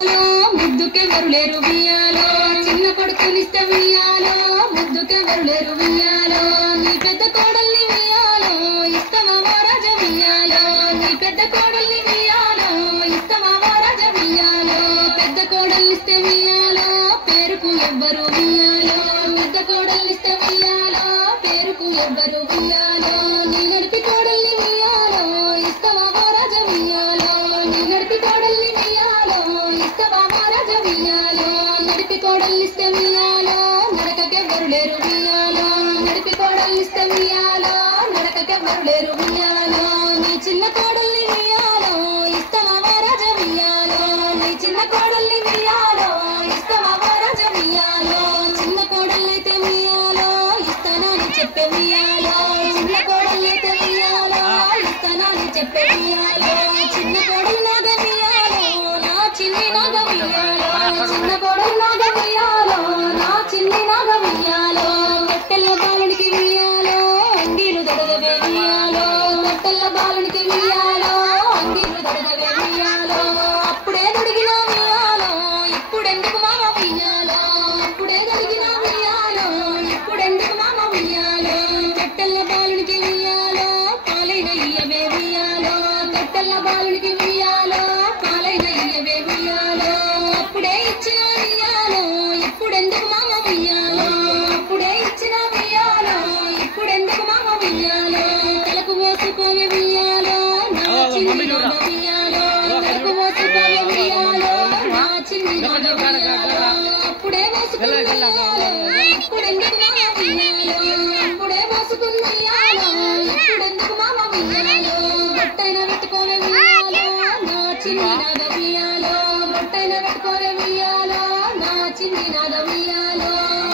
ముద్దుకెవరు లేరు వియ్యాలో చిన్న కొడుకునిస్తే వియ్యాలో ముద్దుకెవరు లేరు వియ్యాలో నీ పెద్ద కోడల్ని వియ్యాలో ఇష్టమా రాజ వియ్యాలో నీ పెద్ద కోడల్ని వియ్యాలో ఇష్టమా రాజ వియ్యాలో పెద్ద కోడల్నిస్తే వియ్యాలో పేరుకు ఎవ్వరు వియ్యాలో పెద్ద కోడల్నిస్తే వియ్యాలో పేరుకు ఎవ్వరు వియ్యాలో నీ నడిపి కోడల్ని వియ్యాలో ఇష్టమా రాజ వియ్యాలో నీ నడిపి కోడల్ని వియ్యాలో ఇష్టమా రాజ వియ్యాలో నడిపి కోడల్నిస్తే వియ్యాలో నడకకెవ్వరు లేరు వియ్యాలో నడిపి కోడల్నిస్తే వియ్యాలో నడకకెవ్వరు లేరు వియ్యాలో నీ చిన్న కోడల్ని వియ్యాలో ఇష్టమా రాజ వియ్యాలో నీ చిన్న కోడల్ని వియ్యాలో ఇష్టమా రాజ వియ్యాలో చిన్న కోడల్నైతే వియ్యాలో ఇస్తానని చెప్పే వియ్యాలో చిన్న కోడల్నైతే వియ్యాలో ఇస్తానని చెప్పే వియ్యాలో చిన్న కోడలు నాగ వియ్యాలో నా చిన్ని నాగ వియ్యాలో చిన్న కోడలు నాగ వియ్యాలో నా చిన్ని నాగ వియ్యాలో కట్టెల బాలునికి వియ్యాలో అంగీలు దొడగవే వియ్యాలో కట్టెల బాలునికి వియ్యాలో అంగీలు దొడగవే వియ్యాలో అప్పుడే దొడిగిన వియ్యాలో ఇప్పుడెందుకు మామ వియ్యాలో అప్పుడే దొరికిన వియ్యాలో ఇప్పుడెందుకు మామ వియ్యాలో కట్టెల బాలునికి వియ్యాలో పాలైన ఇయ్యవే వియ్యాలో కట్టెల బాలునికి వియ్యాలో పాలైన ఇయ్యవే వియ్యాలో అప్పుడే ఇచ్చిన వియ్యాలో ఇప్పుడెందుకు మామ వియ్యాలో అప్పుడే ఇచ్చిన వియ్యాలో ఇప్పుడెందుకు మామ వియ్యాలో తలకు మోసుకోవే వియ్యాలో నా చిన్ని నాగ వియ్యాలో తలకు మోసుకోవే వియ్యాలో నా చిన్ని నాగ వియ్యాలో అప్పుడే మోసుకున్న వియ్యాలో ఇప్పుడెందుకు మామ వియ్యాలో అప్పుడే మోసుకున్న వియ్యాలో ఇప్పుడెందుకు మామ వియ్యాలో బొట్టైన పెట్టుకోవే వియ్యాలో నా చిన్ని నాగ వియ్యాలో బొట్టైన పెట్టుకోవే వియ్యాలో నా చిన్ని నాగ వియ్యాలో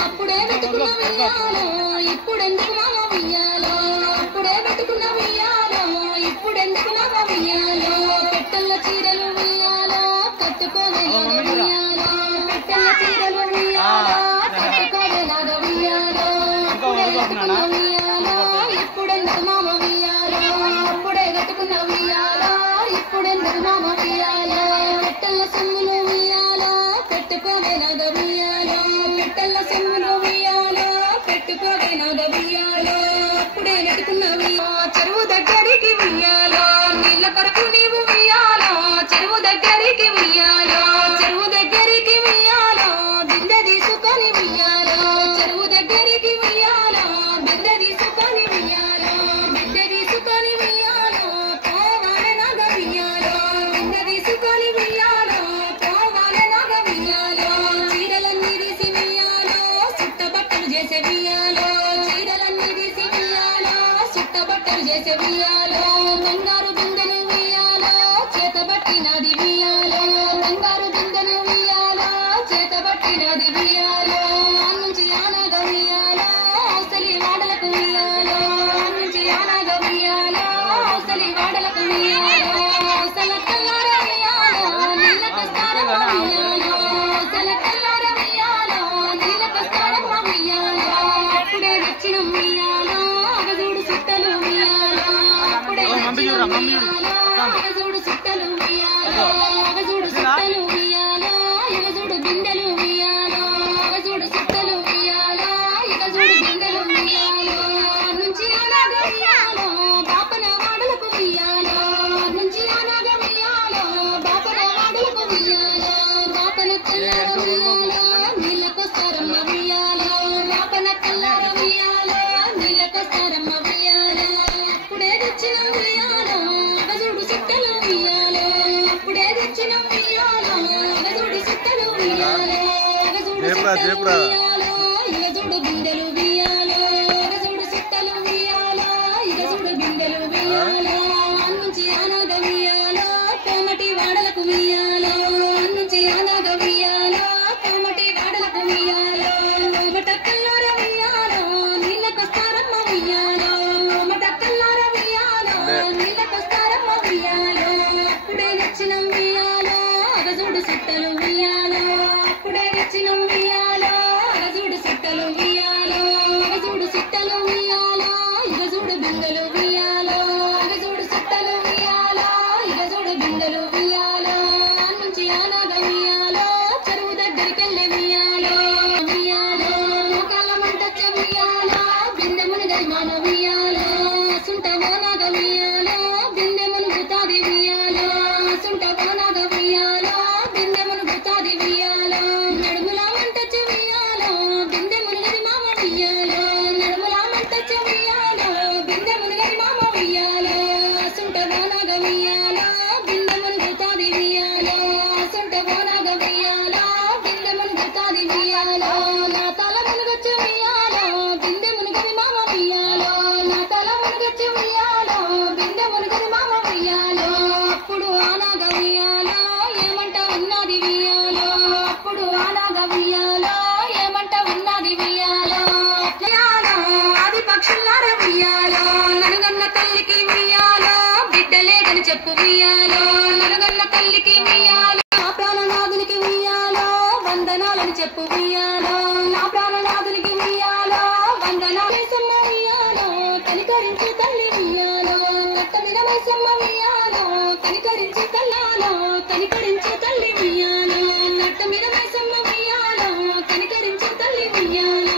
అప్పుడే పెట్టుకున్న వియ్యాలో ఇప్పుడెందుకు మామ వియ్యాలో అప్పుడే పెట్టుకున్న వియ్యాలో ఇప్పుడెందుకు మామ వియ్యాలో పెట్టెల్ల చీరలు వియ్యాలో కట్టుకోవే నాగ వియ్యాలో పెట్టెల్ల చీరలు వియ్యాలో కట్టుకోవే నాగ వియ్యాలో అప్పుడే కట్టుకున్న వియ్యాలో ఇప్పుడెందుకు మామ వియ్యాలో అప్పుడే కట్టుకున్న వియ్యాలో ఇప్పుడెందుకు మామ వియ్యాలో పెట్టెల్ల సొమ్ములు వియ్యాలో పెట్టుకోవే నాగ వియ్యాలో పెట్టెల్ల సొమ్ములు వియ్యాలో పెట్టుకోవే నాగ వియ్యాలో అప్పుడే కట్టుకున్న చెరువు దగ్గరికి వియ్యాలో నీళ్ళ కొరకు నీవు వియ్యాలో చెరువు దగ్గరికి వియ్యాలో చెరువు దగ్గరికి వియ్యాలో బిందె తీసుకొని వియ్యాలో చెరువు దగ్గరికి వియ్యాలో బిందె తీసుకొని వియ్యాలో బిందె తీసుకొని వియ్యాలో పోవాలే నాగ వియ్యాలో బిందె తీసుకొని వియ్యాలో పోవాలే నాగ వియ్యాలో చీరలన్నీ తీసి వియ్యాలో చుట్టబట్టలు చేసే వియ్యాలో చీరలన్నీ తీసి వియ్యాలో చుట్టబట్టలు చేసే వియ్యాలో బంగారు బిందెను వియ్యాలో చేతబట్టినది వియ్యాలో బంగారు బిందెను వియ్యాలో చేతబట్టినది వియ్యాలో నుంచి ఆనాగ వియ్యాలో అవసలి వాడలకు వియ్యాలో నుంచి ఆనాగ వియ్యాలో అవసలి వాడలకు వియ్యాలో అవసల కల్లార వియ్యాలో నీళ్ళ కస్తారమ్మ వియ్యాలో అవసల కల్లార వియ్యాలో నీళ్ళ కస్తారమ్మ వియ్యాలో అప్పుడే తెచ్చిన వియ్యాలో అగజూడు సుట్టలు వియ్యాలో అప్పుడే తెచ్చిన వియ్యాలో అగజూడు సుట్టలు వియ్యాలో అగజూడు సుట్టలు వియ్యాలో ఇగజూడు బిందెలు వియ్యాలో అగజూడు సుట్టలు వియ్యాలో ఇగజూడు బిందెలు వియ్యాలో నుంచి ఆనాగ వియ్యాలో బాపన వాడలకు వియ్యాలో నుంచి ఆనాగ వియ్యాలో బాపన వాడలకు వియ్యాలో బాపన కల్లార వియ్యాలో నీళ్ళకొస్తారమ్మ వియ్యాలో బాపన కల్లార వియ్యాలో నీళ్ళకొస్తారమ్మ వియ్యాలో అప్పుడే తెచ్చిన వియ్యాలో అగజూడు సుట్టలు వియ్యాలో అప్పుడే తెచ్చిన వియ్యాలో అగజూడు సుట్టలు వియ్యాలో అగజూడు సుట్టలు వియ్యాలో ఇగజూడు బిందెలు వియ్యాలో అగజూడు సుట్టలు వియ్యాలో ఇగజూడు బిందెలు వియ్యాలో నుంచి ఆనాగ వియ్యాలో కోమటి వాడలకు వియ్యాలో నుంచి ఆనాగ వియ్యాలో కోమటి వాడలకు వియ్యాలో కోమట కల్లార వియ్యాలో నీళ్ళకొస్తారమ్మ వియ్యాలో కోమట కల్లార వియ్యాలో నీళ్ళకొస్తారమ్మ వియ్యాలో అప్పుడే తెచ్చిన వియ్యాలో అగజూడు సుట్టలు వియ్యాలో అప్పుడే తెచ్చిన వియ్యాలో అగజూడు సుట్టలు వియ్యాలో అగజూడు సుట్టలు వియ్యాలో ఇగజూడు బిందెలు వియ్యాలో అగజూడు సుట్టలు వియ్యాలో ఇగజూడు బిందెలు వియ్యాలో నుంచి ఆనాగ వియ్యాలో ఉయ్యాలో చెరువు దగ్గరికెళ్ళే ఉయ్యాలో ఉయ్యాలో మోకాళ్ళ మంటచ్చ ఉయ్యాలో బిందెమును గరిమాన ఉయ్యాలో సుంట ఓనాగ ఉయ్యాలో బిందెమును గుతాది ఉయ్యాలో సుంట ఓనాగ ఉయ్యాలో బిందెమును గుతాది ఉయ్యాలో నడుముల మంటచ్చ ఉయ్యాలో బిందెమును గరిమామ ఉయ్యాలో నడుముల మంటచ్చ ఉయ్యాలో బిందెమును గరిమామ ఉయ్యాలో సుంట ఓనాగ ఉయ్యాలో బిందెమును గుతాది ఉయ్యాలో సుంట ఓనాగ ఉయ్యాలో బిందెమును గుతాది ఉయ్యాలో నా తల మునుగొచ్చ ఉయ్యాలో బిందెమును గరిమామ ఉయ్యాలో నా తల మునుగొచ్చ ఉయ్యాలో బిందెమును గరిమామ ఉయ్యాలో అప్పుడు ఆనాగ ఉయ్యాలో ఏమంట ఉన్నది ఉయ్యాలో అప్పుడు ఆనాగ ఉయ్యాలో ఏమంట ఉన్నది ఉయ్యాలో ఆది పక్షులార ఉయ్యాలో ననుగన్న తల్లికి ఉయ్యాలో బిడ్డ లేదని చెప్పు ఉయ్యాలో ననుగన్న తల్లికి ఉయ్యాలో నా ప్రాణనాథునికి ఉయ్యాలో వందనాలని చెప్పు ఉయ్యాలో నా ప్రాణనాథునికి ఉయ్యాలో వందనాలు సమ్మ ఉయ్యాలో కనికరించు తల్లి ఉయ్యాలో కట్ట మీద మైసమ్మ ఉయ్యాలో కనికరించు తల్లాలో కనికరించు తల్లి ఉయ్యాలో కట్ట మీద మైసమ్మ ఉయ్యాలో కనికరించు తల్లి ఉయ్యాలో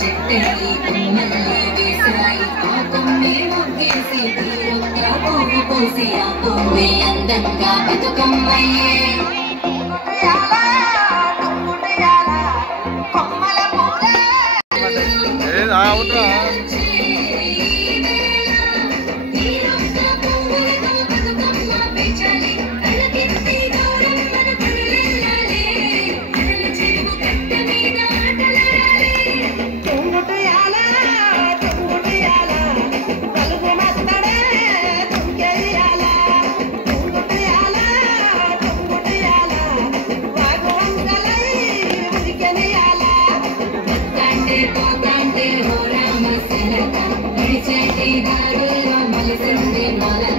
చెట్టెల్లి కొమ్మల్లి వేసాయి ఆ కొమ్మే మొగ్గేసి తీరంగా పువ్వు పోసి ఆ పువ్వే అందంగా బతుకమ్మయ్యే हो राम सनका नడిచేటి దారుల్లో మలిసింది మాల